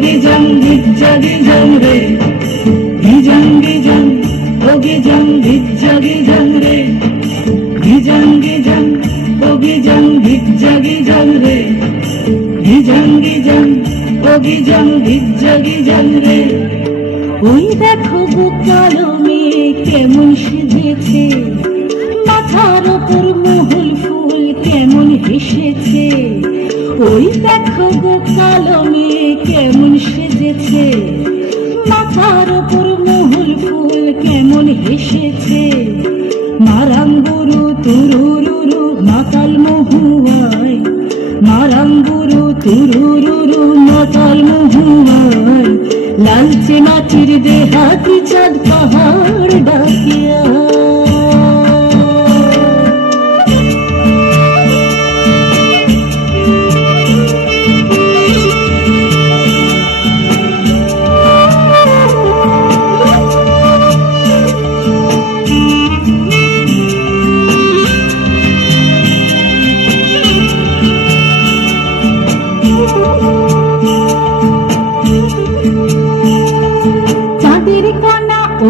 Gijang gijja gijang re, gijang gijang, oh gijang gijja gijang re, gijang gijang, oh gijang gijja gijang re, gijang gijang, oh gijang gijja gijang re। ওই দেখো গো কালো মেয়ে কেমন সেজেছে, মাথার ওপর মহুল ফুল কেমন হেসেছে। ওই দেখো গো কালো মেয়ে কেমন সেজেছে, মাথার ওপর মহুল ফুল কেমন হেসেছে। মারাঙ্গুরু তুরুরুরু মাতাল মহুয়ায়, মারাঙ্গুরু তুরুরুরু মাতাল মহুয়ায়। লালচে মাটির দেহাতি চাঁদ পাহাড় ডাকিয়া।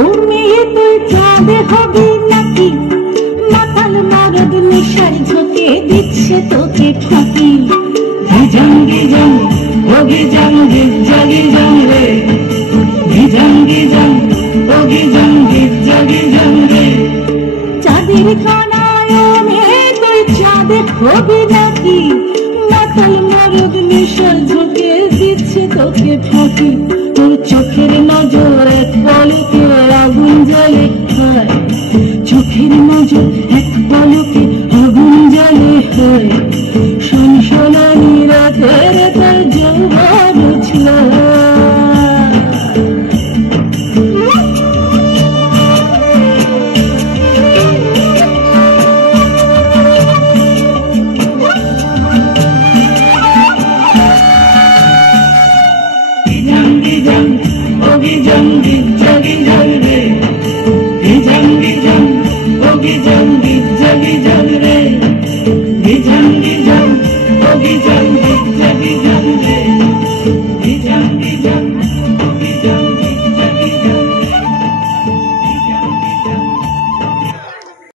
ও মেয়ে তুই চাঁদে হবি নাকি, মাতাল মরদ নেশার ঝোঁকে দিচ্ছে তোকে ফাঁকি। গিজাং গিজাং, ও গিজাং গিজ্জা গিজাং রে, গিজাং গিজাং, ও গিজাং গিজ্জা গিজাং রে। চাঁদের কণায় ও মেয়ে তুই চাঁদে হবি নাকি, মাতাল মরদ নেশার ঝোঁকে দিচ্ছে তোকে ফাঁকি। তোর চোখের নজর এক পলকে আগুন জ্বলে হয়, চোখের নজর এক পলকে আগুন জ্বলে হয়।